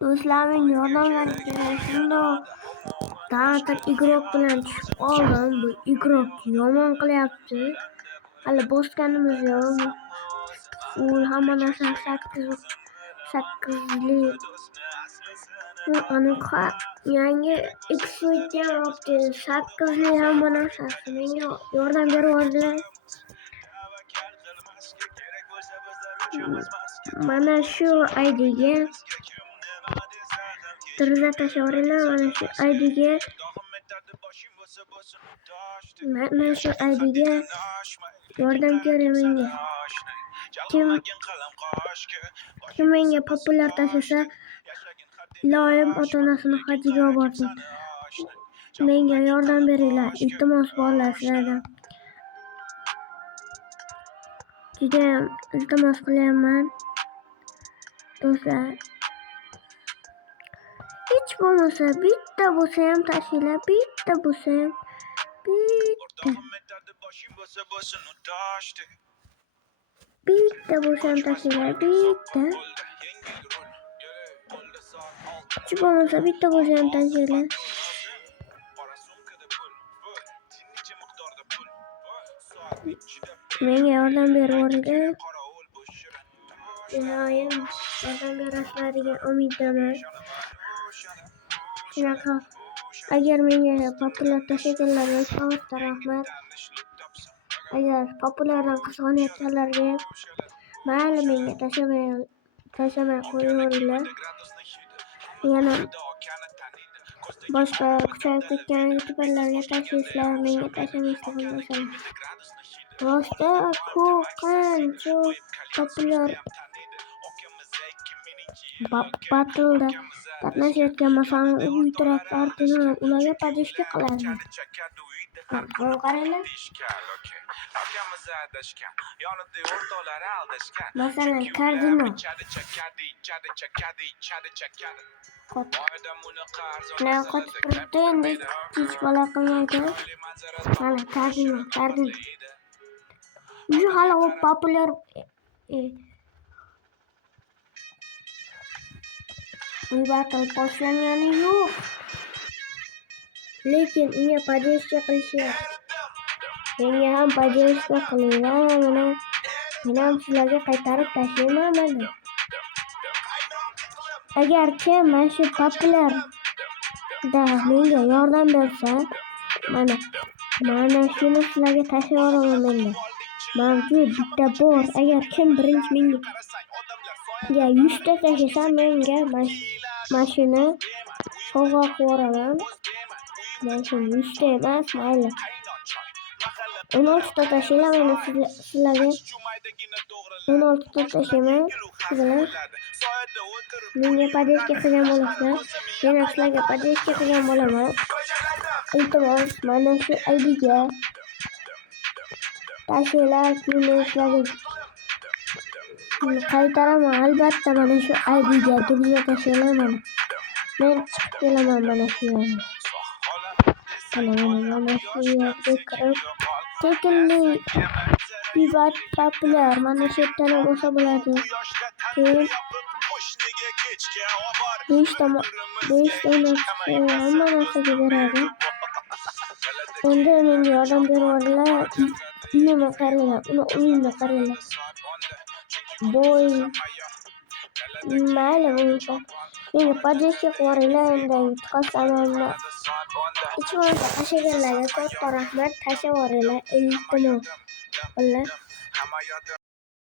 Do'stlarim yordamlashdi. Shundoq ta'til igrok bilan tushib qoldim. Bu igrok yomon qilyapti. Hali bosganimiz yo'q. U hamma narsa sakkizli. Yangi X-Suite ham olibdi. Sakkizli hamma narsasi. Menga yordam bervordilar. Mana shu IDga diriza tashlayveringlar. Mana shu IDga yordam kerak menga. Kim menga populyar tashlasa, iloyim ota-onasini hajga yuborsin. Menga yordam beringlar. Iltimos borlar sizlardan. Judayam iltimos qilyapman. Do'stlar, hech bo'lmasa bitta bo'lsa ham tashinglar, bitta bo'lsa ham, bitta bo'lsa ham tashinglar, bitta. Hech bo'lmasa bitta bo'lsa ham tashinglar. Menga yordam bervoringlar. Iloyim yordam berasizlar degan umiddaman. Shunaqa, agar menga populyar tashlaganlarga katta rahmat. Agar populyardan qizg'onayotganlarga mayli menga tashlamay qo'yaveringlar. Yana boshqa kuchayib ketgan youtuberlarga tashlaysizlar, menga tashlamaysizlar. Rosta qancha populyar battle'da qatnashayotgan masalan ultraklar ularga поддержка qiladi. Qaranglar. Masalan kardinal. Mana qotib turibdi endi hech bola qilmaydi. Mana kardinal. Uyu hali u populyar battle boshlangani yo'q. Lekin unga поддержка qilishyapti. Menga ham поддержка qilinglar. Men ham sizlarga qaytarib tashlayman mana. Agar kim mana shu populyarda menga yordam bersa, mana shuni sizlarga tashlayveraman menda. Mavjud bitta bor. Agar kim birinchi menga 100 ta tashlasa, menga mashina sovg'a qilveraman. Mashina 100 ta emas, mayli. 16 ta tashlayman mana sizlarga. 16 ta tashlayman sizlar. Menga поддержка qilgan bo'lasizlar. Men sizlarga поддержка qilgan bo'laman. Iltimos, mana shu IDga tashinglar, keyin sizlarga qaytaraman. Albatta mana shu IDga diriza tashinglar mana. Men chiqib kelaman mana shu yerga. Mana shu yerga kirib, tekinli privat populyar mana shu yerdan olsa bo'ladi. Keyin 5 ta hamma narsaga beradi. Endi menga yordam bervorlar. Uyimni qaranglar, uyimni qaranglar. Boy mayli bo'lsa menga поддержка qilvoringlar. Endi yutqazsamman. Hech bo'lmasa tashlaganlarga katta rahmat. Tashlavoringlar, iltimos.